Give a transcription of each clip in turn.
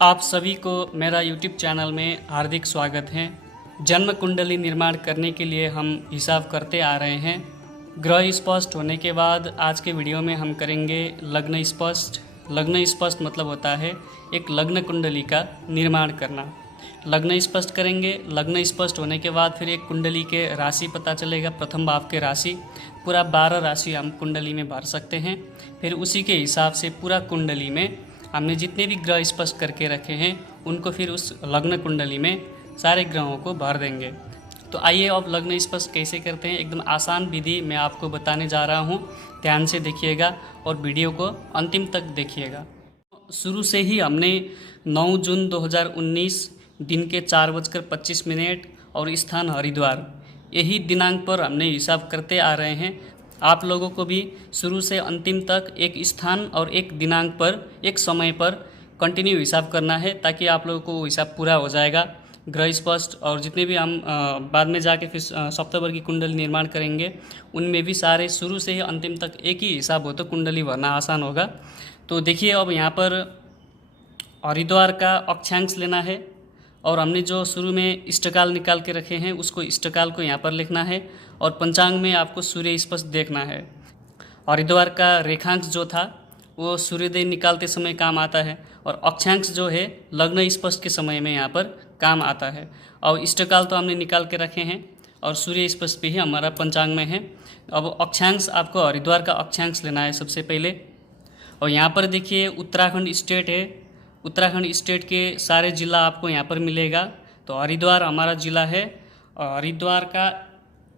आप सभी को मेरा YouTube चैनल में हार्दिक स्वागत है। जन्म कुंडली निर्माण करने के लिए हम हिसाब करते आ रहे हैं। ग्रह स्पष्ट होने के बाद आज के वीडियो में हम करेंगे लग्न स्पष्ट। लग्न स्पष्ट मतलब होता है एक लग्न कुंडली का निर्माण करना। लग्न स्पष्ट करेंगे। लग्न स्पष्ट होने के बाद फिर एक कुंडली के राशि पता चलेगा, प्रथम भाव के राशि। पूरा 12 राशि हम कुंडली में भर सकते हैं। फिर उसी के हिसाब से पूरा कुंडली में हमने जितने भी ग्रह स्पष्ट करके रखे हैं उनको फिर उस लग्न कुंडली में सारे ग्रहों को भर देंगे। तो आइए अब लग्न स्पष्ट कैसे करते हैं, एकदम आसान विधि मैं आपको बताने जा रहा हूँ। ध्यान से देखिएगा और वीडियो को अंतिम तक देखिएगा। शुरू से ही हमने 9 जून 2019 दिन के 4:25 और स्थान हरिद्वार, यही दिनांक पर हमने हिसाब करते आ रहे हैं। आप लोगों को भी शुरू से अंतिम तक एक स्थान और एक दिनांक पर, एक समय पर कंटिन्यू हिसाब करना है, ताकि आप लोगों को हिसाब पूरा हो जाएगा। ग्रह स्पष्ट और जितने भी हम बाद में जाके फिर सप्ताहभर की कुंडली निर्माण करेंगे उनमें भी सारे शुरू से ही अंतिम तक एक ही हिसाब हो तो कुंडली भरना आसान होगा। तो देखिए, अब यहाँ पर हरिद्वार का अक्षांश लेना है और हमने जो शुरू में इष्टकाल निकाल के रखे हैं उसको इष्टकाल को यहाँ पर लिखना है और पंचांग में आपको सूर्य स्पष्ट देखना है। हरिद्वार का रेखांश जो था वो सूर्योदय निकालते समय काम आता है और अक्षांश जो है लग्न स्पष्ट के समय में यहाँ पर काम आता है। और इष्टकाल तो हमने निकाल के रखे हैं और सूर्य स्पष्ट भी हमारा पंचांग में है। अब अक्षांश आपको हरिद्वार का अक्षांश लेना है सबसे पहले। और यहाँ पर देखिए उत्तराखंड स्टेट है, उत्तराखंड स्टेट के सारे ज़िला आपको यहाँ पर मिलेगा। तो हरिद्वार हमारा ज़िला है और हरिद्वार का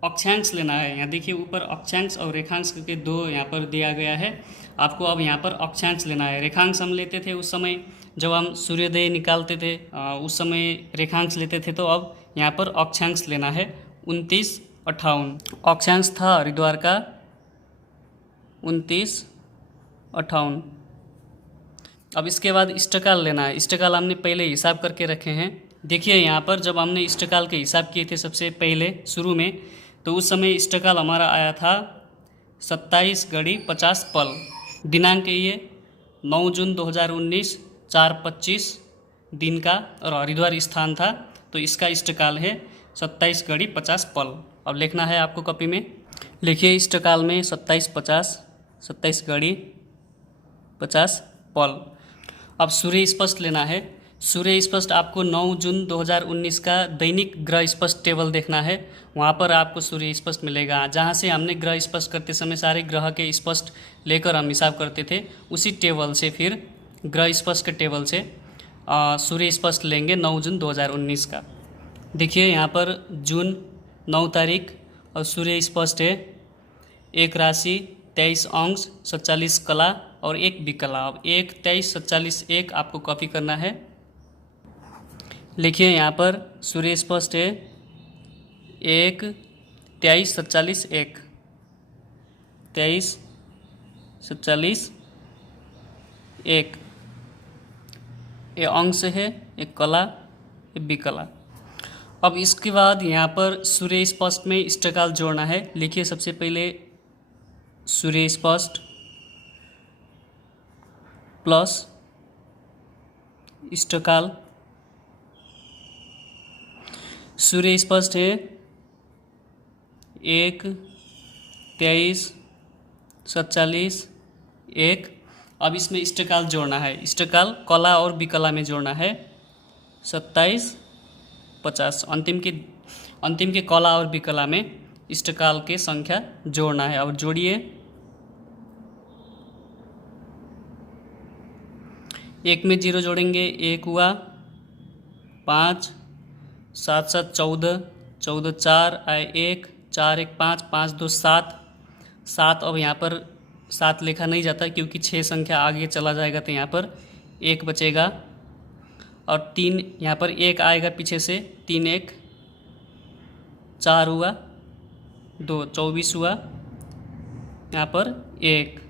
अक्षांश लेना है। यहाँ देखिए ऊपर अक्षांश और रेखांश के दो यहाँ पर दिया गया है। आपको अब यहाँ पर अक्षांश लेना है। रेखांश हम लेते थे उस समय जब हम सूर्योदय निकालते थे, उस समय रेखांश लेते थे। तो अब यहाँ पर अक्षांश लेना है 2958। अक्षांश था हरिद्वार का 2958। अब इसके बाद इष्टकाल लेना है। इष्टकाल हमने पहले हिसाब करके रखे हैं। देखिए यहाँ पर जब हमने इष्टकाल के हिसाब किए थे सबसे पहले शुरू में, तो उस समय इष्टकाल हमारा आया था 27:50। दिनांक ये 9 जून 2019 4:25 दिन का और हरिद्वार स्थान था। तो इसका इष्टकाल है 27:50। अब लिखना है आपको कॉपी में। लिखिए इष्टकाल में 27:50, 27:50। अब सूर्य स्पष्ट लेना है। सूर्य स्पष्ट आपको 9 जून 2019 का दैनिक ग्रह स्पष्ट टेबल देखना है। वहाँ पर आपको सूर्य स्पष्ट मिलेगा। जहाँ से हमने ग्रह स्पष्ट करते समय सारे ग्रह के स्पष्ट लेकर हम हिसाब करते थे, उसी टेबल से फिर ग्रह स्पष्ट के टेबल से सूर्य स्पष्ट लेंगे 9 जून 2019 का। देखिए यहाँ पर जून 9 तारीख और सूर्य स्पष्ट है। एक राशि 23 अंश 47 कला और एक विकला। अब 1 23 47 1 आपको कॉपी करना है। लिखिए यहाँ पर सूर्य स्पष्ट है 1 23 47 1, 23 47 1। ये अंश है, एक कला, एक विकला। अब इसके बाद यहाँ पर सूर्य स्पष्ट में इष्टकाल जोड़ना है। लिखिए सबसे पहले सूर्य स्पष्ट प्लस इष्टकाल। सूर्य स्पष्ट है 1 23 47 1। अब इसमें इष्टकाल जोड़ना है। इष्टकाल कला और विकला में जोड़ना है 27 50। अंतिम के कला और विकला में इष्टकाल के संख्या जोड़ना है। अब जोड़िए। 1 में 0 जोड़ेंगे, 1 हुआ, 5 7 7 14, 14 4 आए 1, 4 1 5, 5 2 7, 7। अब यहाँ पर 7 लिखा नहीं जाता क्योंकि 6 संख्या आगे चला जाएगा तो यहाँ पर 1 बचेगा और 3 यहाँ पर 1 आएगा पीछे से, 3 1 4 हुआ, 2 24 हुआ, यहाँ पर 1।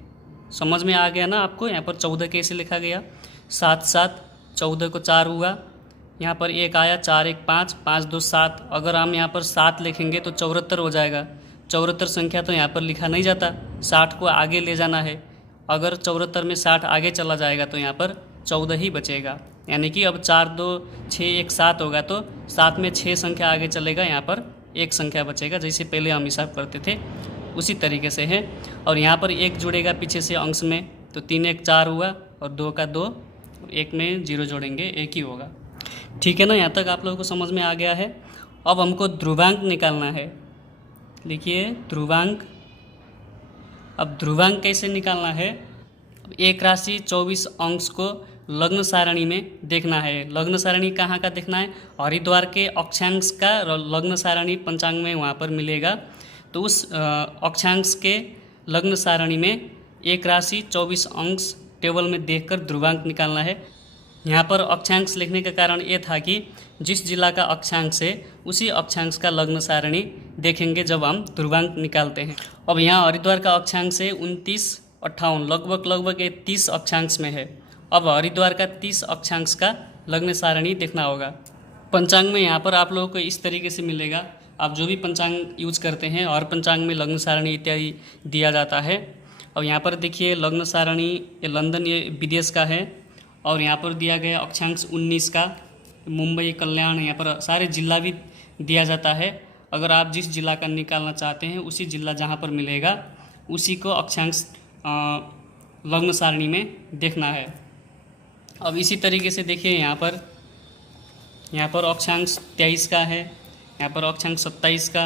समझ में आ गया ना आपको? यहाँ पर 14 कैसे लिखा गया? 7 7 14 को 4 हुआ, यहाँ पर 1 आया, 4 1 5, 5 2 7। अगर हम यहाँ पर 7 लिखेंगे तो 74 हो जाएगा। 74 संख्या तो यहाँ पर लिखा नहीं जाता, 60 को आगे ले जाना है। अगर 74 में 60 आगे चला जाएगा तो यहाँ पर 14 ही बचेगा। यानी कि अब 4 2 6 1 7 होगा तो 7 में 6 संख्या आगे चलेगा, यहाँ पर एक संख्या बचेगा, जैसे पहले हम हिसाब करते थे उसी तरीके से है। और यहाँ पर एक जुड़ेगा पीछे से अंश में, तो 3 1 4 हुआ और 2 का 2, एक में 0 जोड़ेंगे, एक ही होगा। ठीक है ना, यहाँ तक आप लोगों को समझ में आ गया है। अब हमको ध्रुवांक निकालना है। लिखिए ध्रुवांक। अब ध्रुवांक कैसे निकालना है? अब एक राशि 24 अंश को लग्न सारणी में देखना है। लग्न सारणी कहाँ का देखना है? हरिद्वार के अक्षांश का लग्न सारणी पंचांग में वहाँ पर मिलेगा। तो उस अक्षांश के लग्न सारणी में एक राशि 24 अंश टेबल में देखकर ध्रुवांक निकालना है। यहाँ पर अक्षांश लिखने का कारण ये था कि जिस जिला का अक्षांश है उसी अक्षांश का लग्न सारणी देखेंगे जब हम ध्रुवांक निकालते हैं। अब यहाँ हरिद्वार का अक्षांश है 29 58, लगभग ये 30 अक्षांश में है। अब हरिद्वार का 30 अक्षांश का लग्न सारणी देखना होगा। पंचांग में यहाँ पर आप लोगों को इस तरीके से मिलेगा। आप जो भी पंचांग यूज करते हैं और पंचांग में लग्न सारणी इत्यादि दिया जाता है। और यहाँ पर देखिए लग्न सारणी, ये लंदन, ये विदेश का है। और यहाँ पर दिया गया अक्षांश 19 का, मुंबई, कल्याण, यहाँ पर सारे जिला भी दिया जाता है। अगर आप जिस जिला का निकालना चाहते हैं उसी जिला जहाँ पर मिलेगा उसी को अक्षांश लग्न सारणी में देखना है। अब इसी तरीके से देखिए यहाँ पर अक्षांश 23 का है, यहाँ पर अक्षांश 27 का,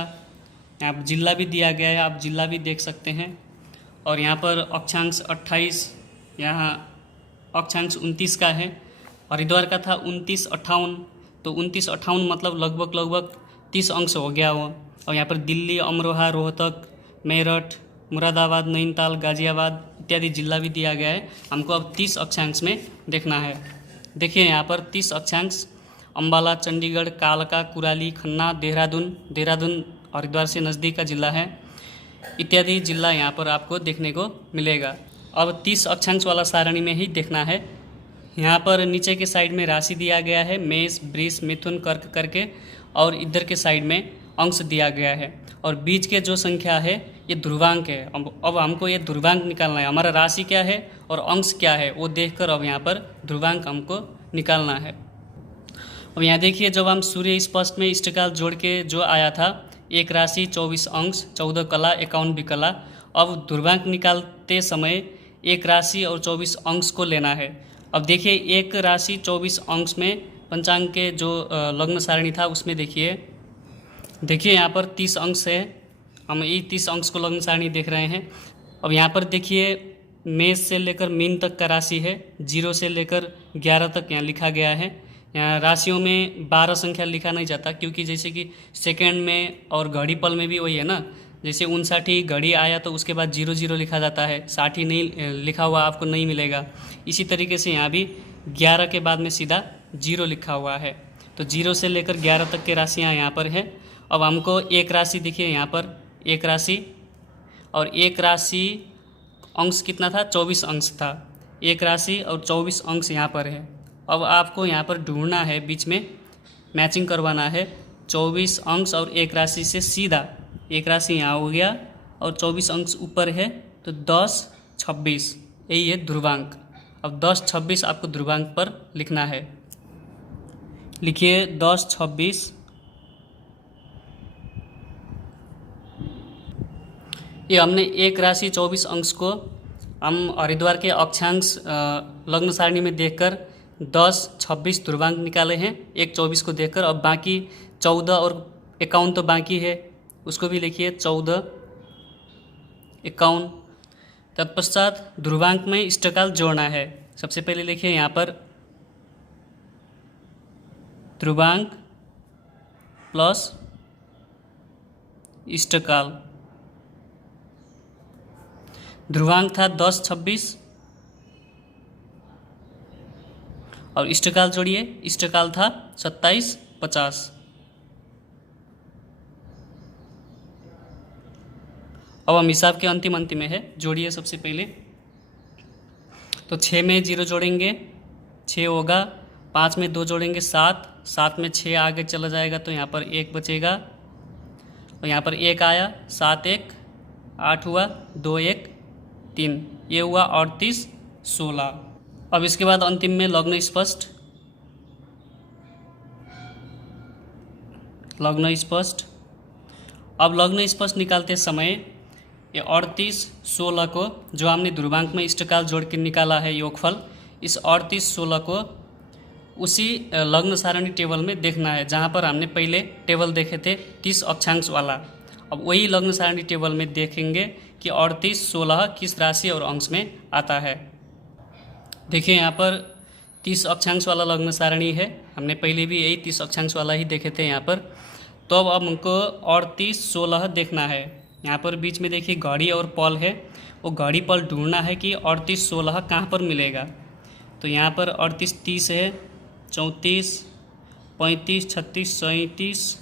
यहाँ पर जिला भी दिया गया है, आप जिला भी देख सकते हैं। और यहाँ पर अक्षांश 28, यहाँ अक्षांश 29 का है। हरिद्वार का था 29 58, तो 29 58 मतलब लगभग 30 अंश हो गया वो। और यहाँ पर दिल्ली, अमरोहा, रोहतक, मेरठ, मुरादाबाद, नैनीताल, गाजियाबाद इत्यादि जिला भी दिया गया है। हमको अब 30 अक्षांश में देखना है। देखिए यहाँ पर 30 अक्षांश अम्बाला, चंडीगढ़, कालका, कुराली, खन्ना, देहरादून हरिद्वार से नज़दीक का जिला है, इत्यादि जिला यहाँ पर आपको देखने को मिलेगा। अब 30 अक्षांश वाला सारणी में ही देखना है। यहाँ पर नीचे के साइड में राशि दिया गया है, मेष, वृष, मिथुन, कर्क करके, और इधर के साइड में अंश दिया गया है। और बीच के जो संख्या है ये ध्रुवांक है। अब हमको ये ध्रुवांक निकालना है। हमारा राशि क्या है और अंश क्या है वो देखकर अब यहाँ पर ध्रुवांक हमको निकालना है। अब यहाँ देखिए जब हम सूर्य स्पष्ट में इष्टकाल जोड़ के जो आया था, एक राशि 24 अंश, 14 कला, 51 विकला। अब ध्रुवांक निकालते समय एक राशि और 24 अंश को लेना है। अब देखिए एक राशि 24 अंश में पंचांग के जो लग्न सारणी था उसमें देखिए यहाँ पर 30 अंश है। हम ये 30 अंश को लग्न सारणी देख रहे हैं। अब यहाँ पर देखिए मेष से लेकर मीन तक का राशि है, 0 से लेकर 11 तक यहाँ लिखा गया है। यहाँ राशियों में 12 संख्या लिखा नहीं जाता, क्योंकि जैसे कि सेकंड में और घड़ी पल में भी वही है ना, जैसे 59 घड़ी आया तो उसके बाद 00 लिखा जाता है, 60 नहीं लिखा हुआ आपको नहीं मिलेगा। इसी तरीके से यहाँ भी 11 के बाद में सीधा 0 लिखा हुआ है। तो 0 से लेकर 11 तक की राशियाँ यहाँ पर है। अब हमको एक राशि देखिए यहाँ पर एक राशि, और एक राशि अंश कितना था? 24 अंश था। एक राशि और 24 अंश यहाँ पर है। अब आपको यहाँ पर ढूंढना है, बीच में मैचिंग करवाना है। 24 अंश और एक राशि से सीधा एक राशि यहाँ हो गया और 24 अंश ऊपर है, तो 10 26 यही है ध्रुवांक। अब 10 26 आपको ध्रुवांक पर लिखना है। लिखिए 10 26। ये हमने एक राशि 24 अंश को हम हरिद्वार के अक्षांश लग्न सारणी में देखकर 10 26 ध्रुवांक निकाले हैं, एक 24 को देखकर। अब बाकी 14 और 51 तो बाकी है, उसको भी लिखिए 14 51। तत्पश्चात ध्रुवांक में इष्टकाल जोड़ना है। सबसे पहले लिखिए यहाँ पर ध्रुवांक प्लस इष्टकाल। ध्रुवांक था 10 26 और इष्टकाल जोड़िए, इष्टकाल था 27 50। अब हम हिसाब के अंतिम में है, जोड़िए सबसे पहले। तो 6 में 0 जोड़ेंगे 6 होगा, 5 में 2 जोड़ेंगे 7, 7 में 6 आगे चला जाएगा तो यहाँ पर 1 बचेगा, और यहाँ पर 1 आया, 7 1 8 हुआ, 2 1 3, ये हुआ 38 16। अब इसके बाद अंतिम में लग्न स्पष्ट लग्न स्पष्ट। अब लग्न स्पष्ट निकालते समय ये 38-16 को जो हमने ध्रुवांक में इष्टकाल जोड़ के निकाला है योगफल, इस 38-16 को उसी लग्न सारणी टेबल में देखना है जहाँ पर हमने पहले टेबल देखे थे 30 अक्षांश वाला। अब वही लग्न सारणी टेबल में देखेंगे कि 38-16 किस राशि और अंश में आता है। देखिए यहाँ पर 30 अक्षांश वाला लग्न सारणी है, हमने पहले भी यही 30 अक्षांश वाला ही देखे थे यहाँ पर। तो अब हमको 38-16 देखना है। यहाँ पर बीच में देखिए घड़ी और पल है, वो घड़ी पल ढूंढना है कि 38-16 कहाँ पर मिलेगा। तो यहाँ पर 38-30 है, 34, 35, 36, 37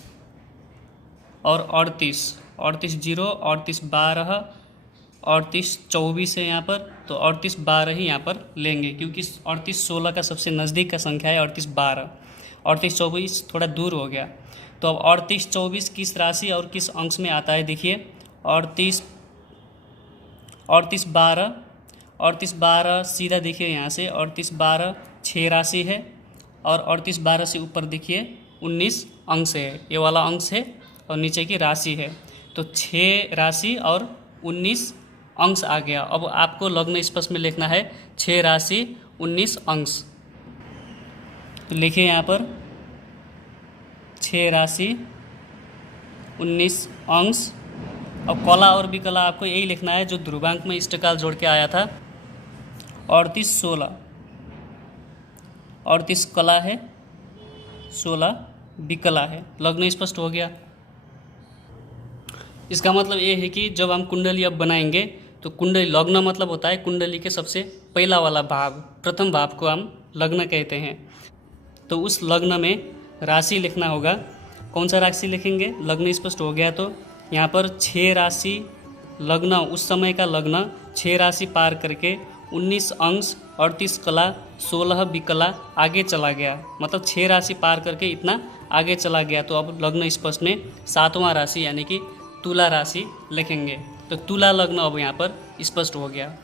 और 38 0, 38-12, 38-24 है यहाँ पर। तो 38-12 ही यहाँ पर लेंगे क्योंकि 38-16 का सबसे नज़दीक का संख्या है 38-12। 38-24 थोड़ा दूर हो गया। तो अब 38-24 किस राशि और किस अंश में आता है देखिए। 38-12 सीधा देखिए यहाँ से 38-12 6 राशि है और 38-12 से ऊपर देखिए 19 अंश है, ये वाला अंश है और नीचे की राशि है। तो 6 राशि और 19 अंश आ गया। अब आपको लग्न स्पष्ट में लिखना है 6 राशि 19 अंश। तो लिखिए यहाँ पर 6 राशि 19 अंश। अब कला और विकला आपको यही लिखना है जो ध्रुवांक में इष्टकाल जोड़ के आया था। 38-16, 38 कला है, 16 विकला है। लग्न स्पष्ट हो गया। इसका मतलब ये है कि जब हम कुंडली अब बनाएंगे तो कुंडली लग्न मतलब होता है कुंडली के सबसे पहला वाला भाव, प्रथम भाव को हम लग्न कहते हैं। तो उस लग्न में राशि लिखना होगा। कौन सा राशि लिखेंगे? लग्न स्पष्ट हो गया तो यहाँ पर 6 राशि लग्न, उस समय का लग्न 6 राशि पार करके 19 अंश, 38 कला, 16 विकला आगे चला गया। मतलब 6 राशि पार करके इतना आगे चला गया। तो अब लग्न स्पष्ट में 7वां राशि यानी कि तुला राशि लिखेंगे। तो तुला लग्न अब यहाँ पर स्पष्ट हो गया।